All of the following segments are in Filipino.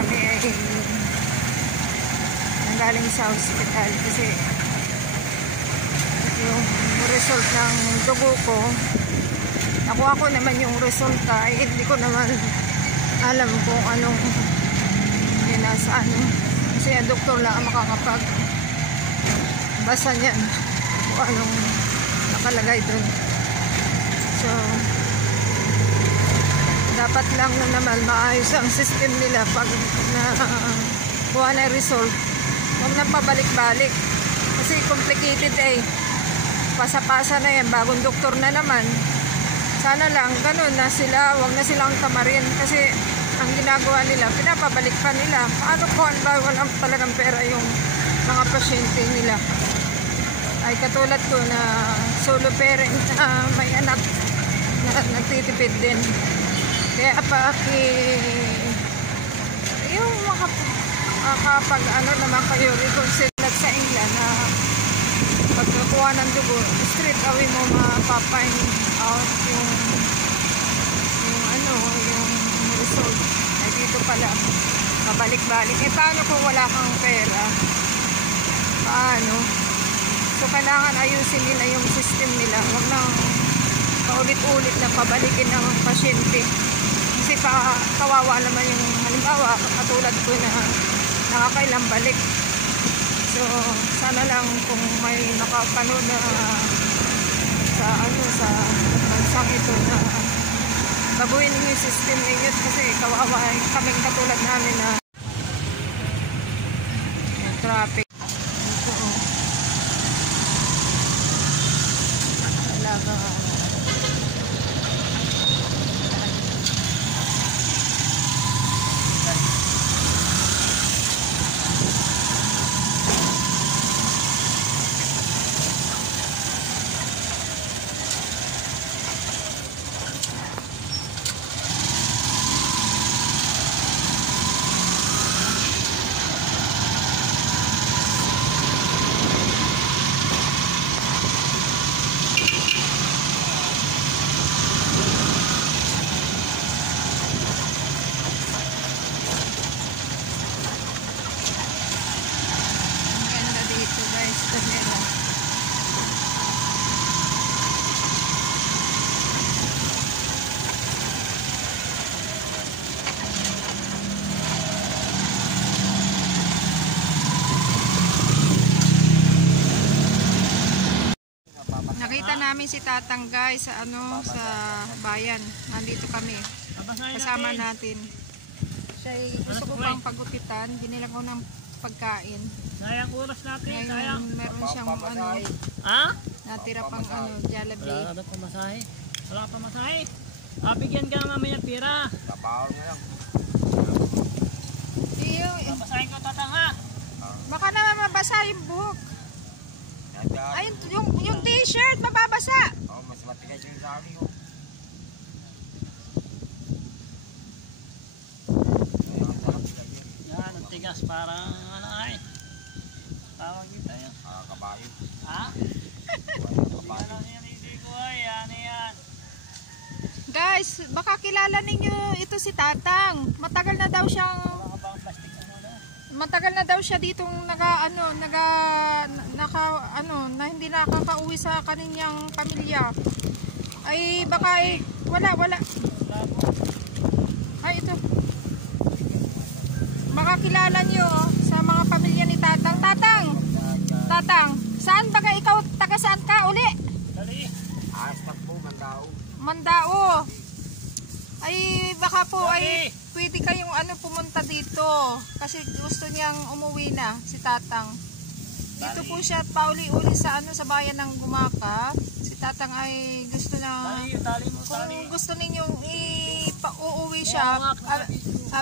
kami ay nanggaling sa hospital kasi yung result ng dugo ko, nakuha ko naman yung resulta, eh, hindi ko naman alam kung anong nasa ano, kasi ang doktor lang ang makakapag basa niyan kung anong nakalagay dun. So dapat lang naman maayos ang system nila pag kuha na yung result, huwag nang pabalik-balik kasi complicated eh, pasa-pasa na yan, bagong doktor na naman. Sana lang ganun na sila, huwag na silang tamarin kasi ang ginagawa nila, pinapabalik pa nila. Paano kung ba walang talagang pera yung mga pasyente nila? Ay katulad ko na solo parent na may anak na nagtitipid din. Kaya yung makapag ano naman kayo, reconsider sa England na pagkakuha ng dugo, straight away mo mapapain out yung result. Ay dito pala pabalik-balik. Eh paano kung wala kang pera? Paano? So kailangan ayusin nila yung system nila, huwag nang paulit-ulit na pabalikin ang pasyente kasi kawawa naman yung halimbawa katulad ko na nakakailang balik. So sana lang kung may nakapanood na sa bansang ito na baguhin yung system ninyo kasi kawawa kaming katulad namin na yung traffic ito talaga. Nakita namin si Tatang guys sa sa bayan. Nandito kami. Kasama natin. Siya gusto ko pang pagupitan, ginilang ko ng pagkain. Sayang oras natin, ngayon, sayang. Meron siyang natira pang Jollibee. Wala na pamasahe. Wala pa masahe. Bigyan ka mamaya pira. Kapahol mo lang. Papasahin ko Tatang ha. Baka naman mabasa yung buhok. Ay, yung t-shirt mababasa. Oh, mas matigas yung sabi ko. Yan, ang tigas parang ano ay. Tawag nyo tayo. Kabayo. Ha? Ano yan, hindi ko ay. Yan. Guys, baka kilala ninyo ito si Tatang. Matagal na daw siya ditong na hindi nakakauwi sa kaninyang pamilya. Ay baka wala. Ay ito. Baka kilala nyo sa mga pamilya ni Tatang. Tatang, saan baga ikaw, taga saan ka uli? Dali. Astak po, Mandao. Ay baka po ay pwede kayong pumunta dito kasi gusto niyang umuwi na si Tatang. Dito po siya pauli-uli sa sa bayan ng Gumaka. Si Tatang ay gusto na kung gusto ninyong uuwi siya,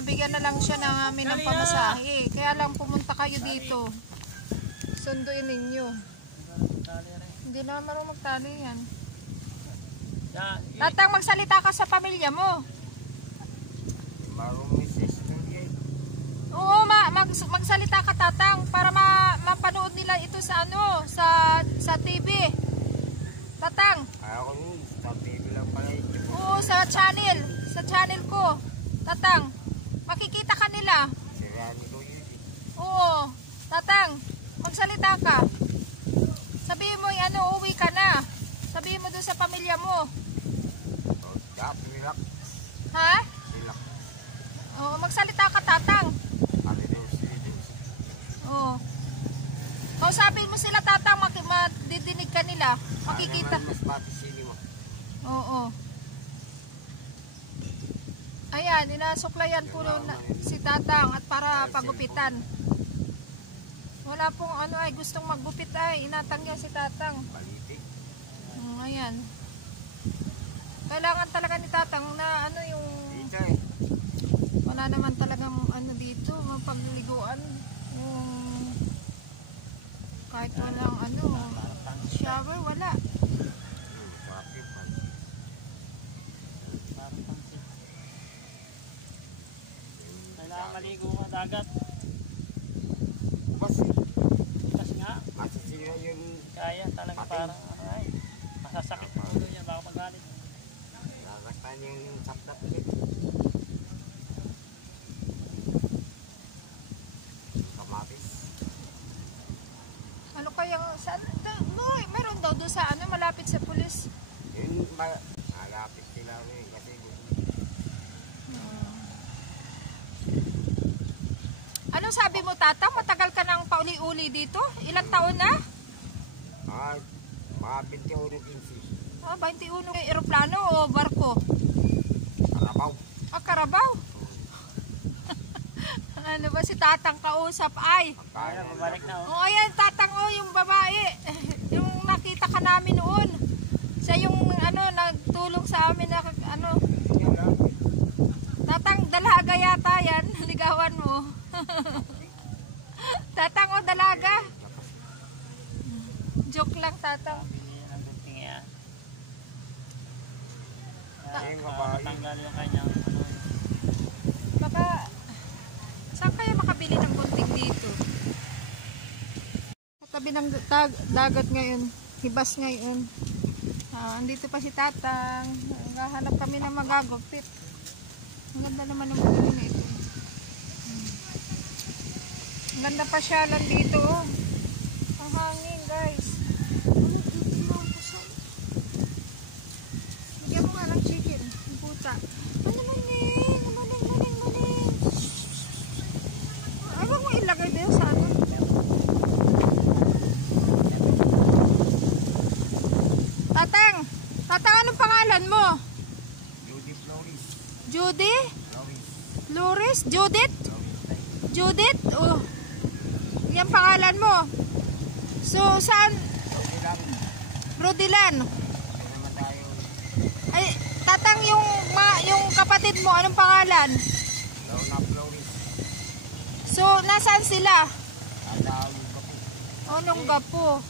bigyan na lang siya namin ng pamasahe. Kaya lang pumunta kayo dito. Sunduin ninyo. Hindi na marunong magtali yan. Tatang, magsalita ka sa pamilya mo. Marunong sister yan. Oo, magsalita ka Tatang para mapanood nila ito sa sa TV. Tatang. Ako nun, sa TV lang pala ito. Oo, sa channel ko. Tatang, makikita ka nila. Oo. Tatang, magsalita ka. Sabihin mo, uwi ka na. Sabihin mo dun sa pamilya mo. Oh, dapat relax. Ha? Relax. Oo, magsalita ka, tatang. Alidos. Oo. Kausapin mo sila, tatang, madidinig ka nila. Makikita. Mas pati sili mo. Oo. Ayan, inasuklayan po si tatang at para pagupitan. Wala pong ay gustong maggupit ay. Inatangya si tatang. Palitik. Ayan. Kailangan talaga ni tatang na yung Dito eh. wala naman talagang dito, mapagliguan. Kahit walang shower, wala. Traffic. Parang pansin. Kailangan maligo ka dagat. Bas eh. Bukas nga. Masisira yung Kaya talaga Pati. parang ay. Masasakit ang ulo niya baka magalit. nakakatan yung saptap ulit. Kamatis. Ano kayang saan? Meron daw doon sa malapit sa pulis. Yun, malapit sila eh. Kasi Anong sabi mo, tatang? Matagal ka nang pauli-uli dito? Ilang taon na? mga 21-15. 21 eroplano o barko? Karabaw. Karabaw? Ano ba si tatang kausap? Ay! Kaya babalik na oh. Ayan, tatang yung babae. Yung nakita ka namin noon. Siya yung nagtulong sa amin na tatang, dalaga yata yan. Ligawan mo. Tatang dalaga. Joke lang, tatang. Bili ng gunting yan. Yung babae. Matanggal yung kanyang Baka, saan kaya makabili ng gunting dito? Tabi ng dagat ngayon. Hibas ngayon. Andito pa si tatang. Naghahanap kami ng magagupit. Ang ganda naman ng mga na ito. Ang ganda pasyalan dito. Ang hangin, guys. Bigyan mo nga ng chicken. Ang puta. Maling. Ay, wag mo ilagay ba yun sa Tatang, anong pangalan mo? Judy Flores. Judy? Flores. Loris? Judith? Flores. Judith? Oh. Yan pangalan mo. So, saan? Okay lang. Rodilan. Hindi naman tayo. Ay, tatang, yung kapatid mo, anong pangalan? Lona Flores. So, nasaan sila? Tataw yung kapo. Olonggapo.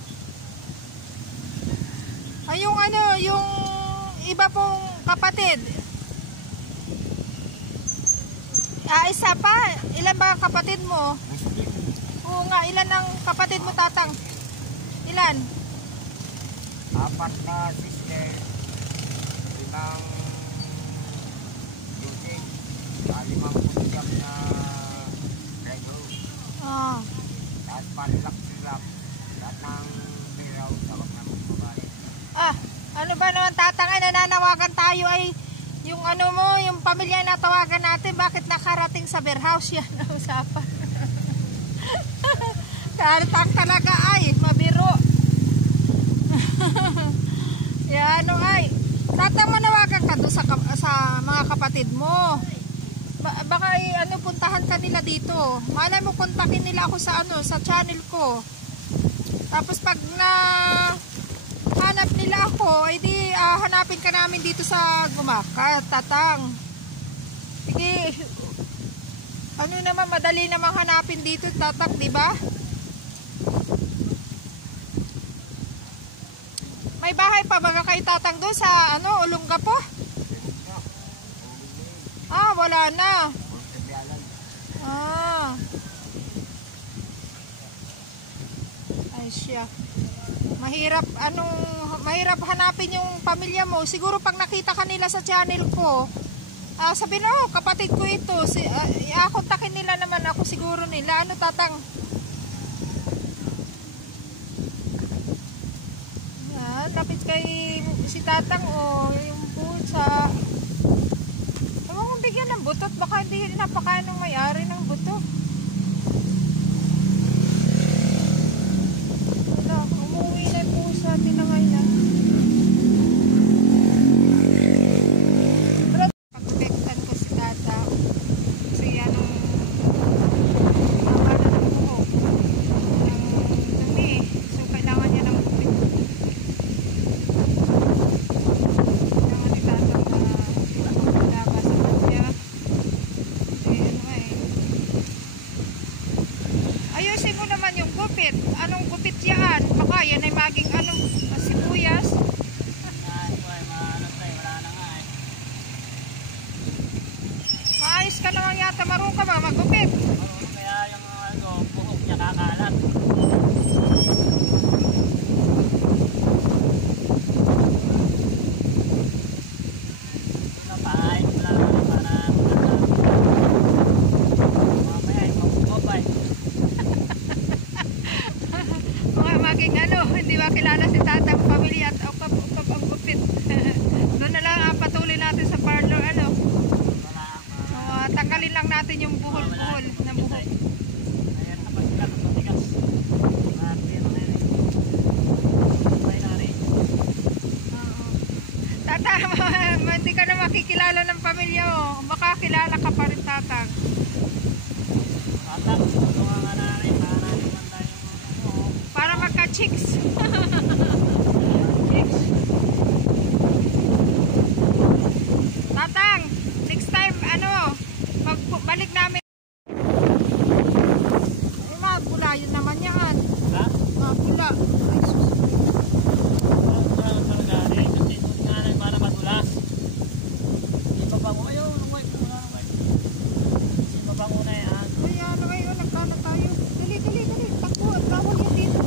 Ay, yung iba pong kapatid. Isa pa. Ilan ba ang kapatid mo? Muslim. Oo nga, ilan ang kapatid mo, tatang? Ilan? 4 na sister. 5 Jose. 5 putyam na Rego. Ah. At panilak sila. Lahat ng biraw. Tawag ng babae. Ano ba naman, tatang, ay nananawagan tayo ay yung yung pamilya na tawagan natin, bakit nakarating sa beer house yan ang usapan. Tatang talaga ay mabiro. Yan ay tatang, manawagan ka doon sa mga kapatid mo. Baka puntahan ka nila dito. Malay mo kontakin nila ako sa channel ko. Tapos pag hanap nila ako, di hanapin ka namin dito sa Gumakat, tatang. Sige. Naman, madali namang hanapin dito, tatang, di ba? May bahay pa ba kayo, tatang, doon sa Olongapo? Wala na. Ay siya. Mahirap hanapin yung pamilya mo. Siguro pag nakita ka nila sa channel ko, Sabi na, kapatid ko ito. Kontakin nila naman ako siguro nila. Ano, Tatang? Yan, lapit kay si Tatang, yung pusa. Ewan kong bigyan ng butot. Baka hindi napakain ng may-ari ng buto. Wala, umuwi na yung pusa. Tinangay na. Pagpektan ko si Tata. Kasi anong tama na ng buhok. Ng dumi. So, kailangan niya ng gupit. Kailangan ni Tata na labas sa kanya. Ayusin mo naman yung gupit. Anong gupit yan? Baka yan ay maging sibuyas. Maayos ka naman yata, marunong ka ba magupit? Kaya yung buhok niya kakalat. Napahay ko lang para mamaya ay mabubay. Mga maging hindi makilala si Tatang pamilya at ukap ang gupit. Doon na lang patuloy natin sa parlor tanggalin lang natin yung buhol-buhol na buhok. Ayan tapos sila matigas. Tata, hindi ka na makikilala ng pamilya mo. Makakilala ka pa rin, Tatang. Tatang, tulungan nga natin para tumanda yung para magka-chicks. Tatang, next time balik namin. Ay, mapula yun naman yan. ha? Mapula. Ay, sus. Para matulas. Ibabango. Ayaw, lumay. Ibabango na yan. Ay, ngayon, nagkana tayo. Dali. Takbo, at bawal yan dito.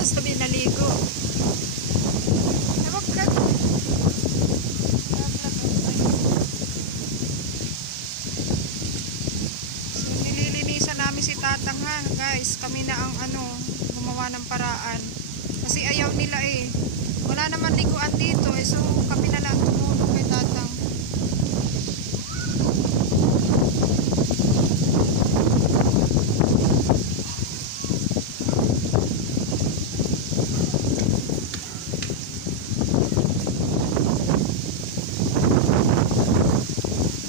Tapos tabi naligo. So, nililinisan namin si Tatang guys. Kami na ang gumawa ng paraan. Kasi ayaw nila wala naman liguan dito so kami na lang tumulong kay Tatang.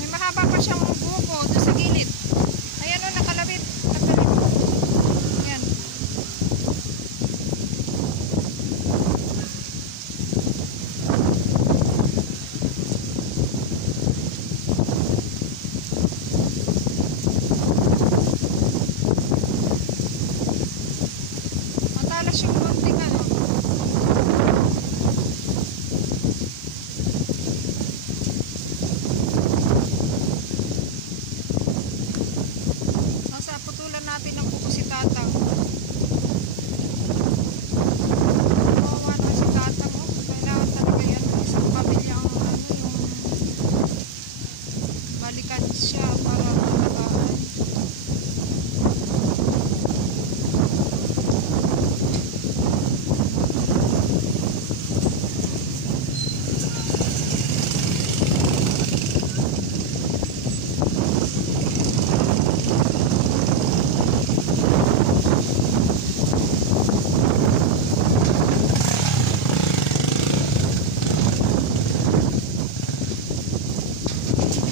May mahaba pa siyang buko doon sa gilid. Ayan nakalabit. Yan. Matalas yung konting putulan natin ng buko si Tatang. Kawawa na si Tatang. Kailangan talaga yan ng isang pamilya yung balikan siya para matagaan.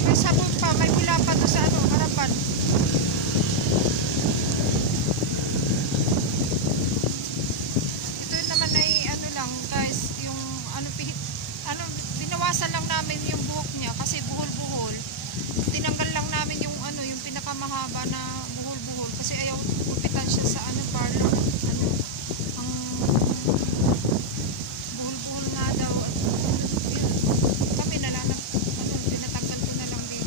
May sabon pa, may pula pa doon sa harapan. Ito naman ay lang guys, yung binawasan lang namin yung buhok niya kasi buhol-buhol. Tinanggal lang namin yung yung pinakamahaba na buhol-buhol kasi ayaw gupitan siya sa parlor. Ang buhol-buhol nga daw at yun. Kami na lang tinatanggal ko na lang dito.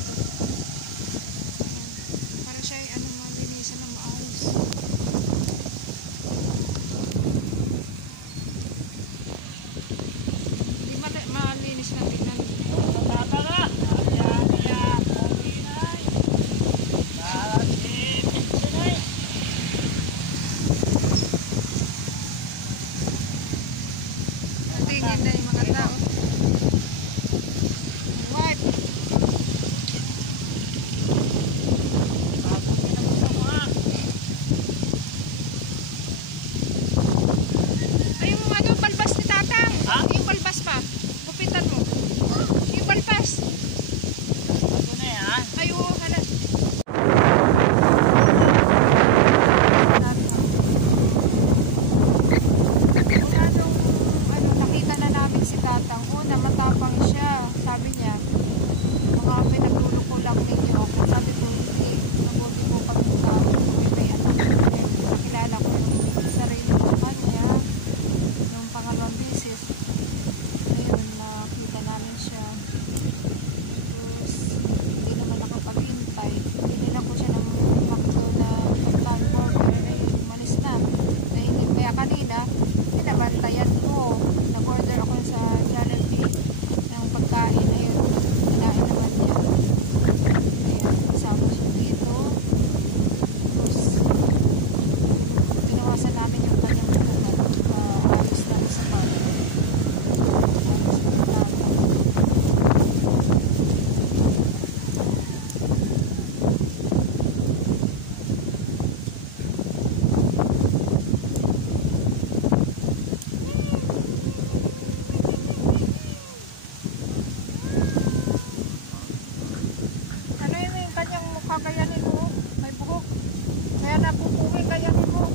Kaya napupuwi, kaya mo.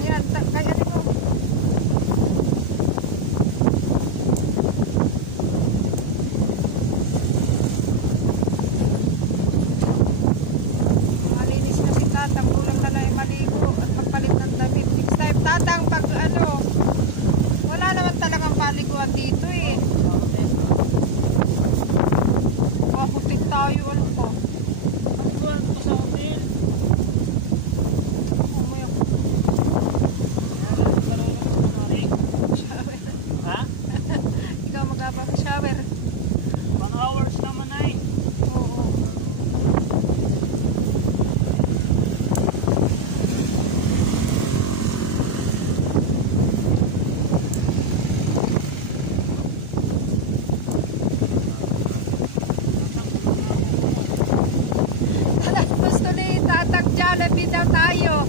Ayan, kaya mo. Malinis na si Tatang, kulang na lang ay maligo at magpalit ng damit. Next time, Tatang, pag ano, wala naman talagang paliguan dito eh. Kaputik tayo, ano po. Pagkuhan ko sa hotel. Umayak. Shower. Ha? Ikaw magpapag-shower. 1 hours naman ay. Oo. Gusto ni Tatang Jollibee daw tayo.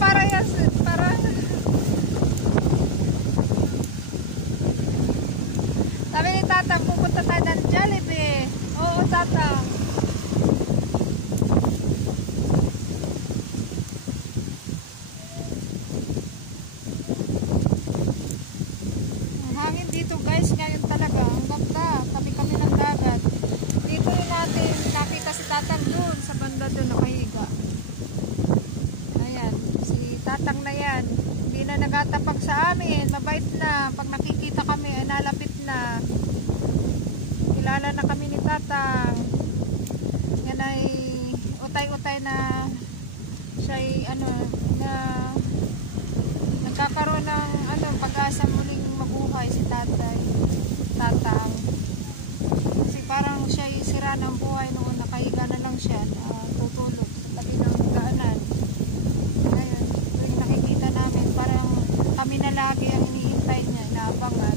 Para yan, para... Sabi ni Tatang, pupunta tayo ng Jollibee. Oo, Tatang. Ang hangin dito guys, ngayon talaga. Ang ganda. Kami-kami ng dagat. Dito rin natin nakita si Tatang doon sa banda doon nakahiga. Ayan, si Tatang na yan. Hindi na nagatapag sa amin. Mabait na. Pag nakikita kami ay nalapit na. Kilala na kami ni Tatang. Yan ay utay-utay na siya ay ano na nagkakaroon ng ano pag-asa muling mabuhay si Tatang. Kasi parang siya ay sira ng buhay noon, nakahiga na lang siya na tutulog sa tabi ng daanan. Ngayon, tuwing nakikita namin parang kami na lagi ang iniintay niya, inaabangan.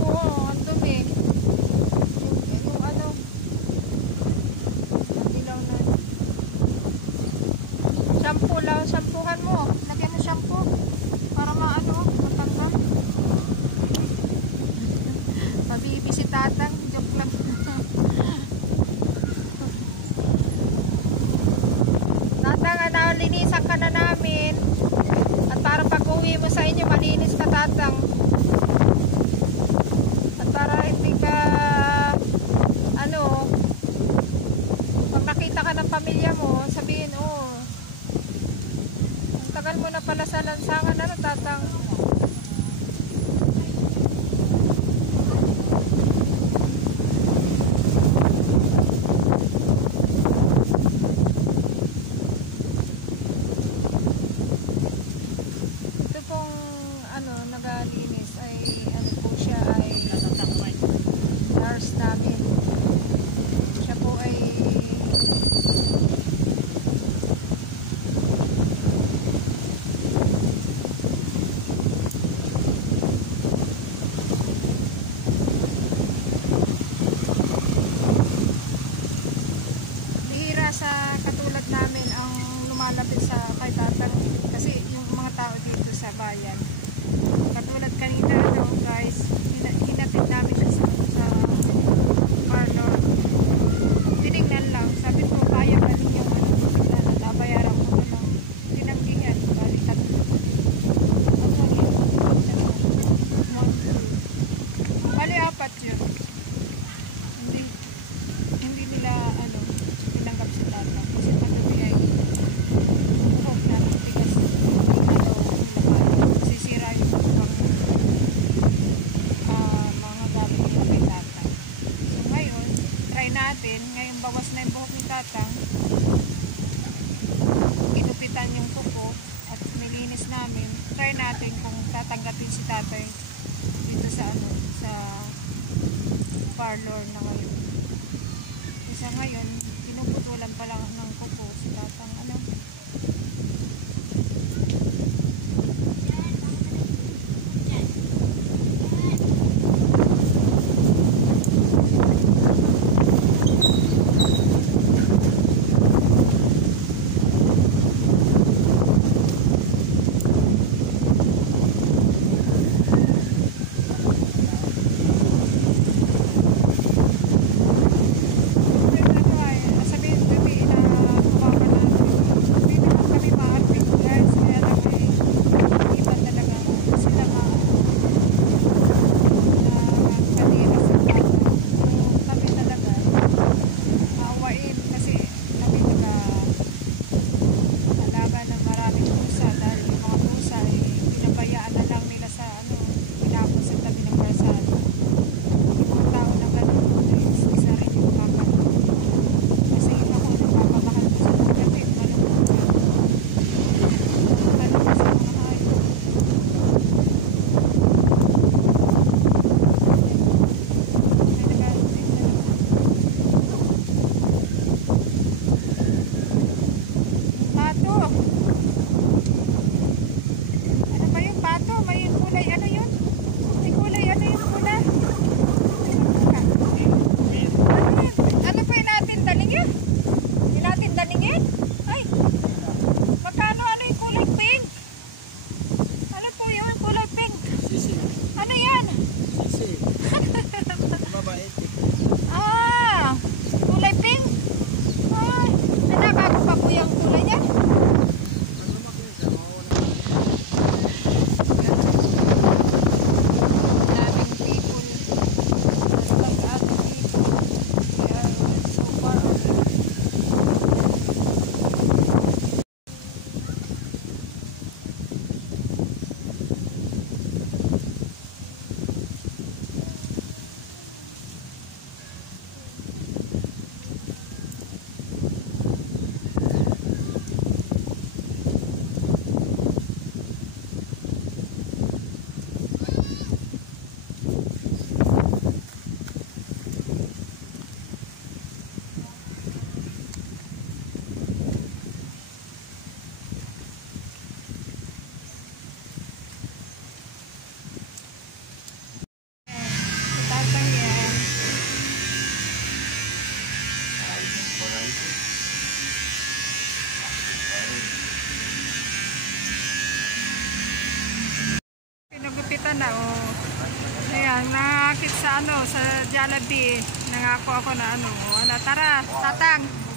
Oo, ang dumi. Yung ano, ilaw na. Shampoo lang, shampoohan mo. Lagyan mo shampoo para maano, matanggal. Mabibi si Tatang, joke lang. Tatang, linisan ka na namin. At para pag uwi mo sa inyo, malinis ka, Tatang. At para hindi ka ano, pag nakita ka ng pamilya mo, sabihin, oh, ang tagal mo na pala sa lansangan, ano, Tatang? Ito pong ano, nagalinis ay ano po siya ay nurse namin. Siya po ay bihira sa katulad namin ang lumalapit sa kay Tatang kasi yung mga tao dito sa bayan katulad kanina no guys, hinatid namin siya sa parlor. Tinignan lang, sabi ko kaya ba rin yung ano, nabayaran ko na lang tinanggihan, balikat bali 4 yun. Hindi nila ano tinanggap si Tatang kasi patuloy ay buhok na tigas hindi na daw sisira yung mga gamit nila kay Tatang. So ngayon, try natin, ngayon bawas na yung buhok ni Tatang, ginupitan yung kuko at nilinis namin, try natin kung tatanggapin si Tatay dito sa ano, sa parlor na ngayon. Kasi ngayon, pinuputulan pa lang ng kuko si Tatang ano. sana, oh. Ayan, nakakit sa ano, sa Jollibee. Nangako ako na ano, tara, tatang.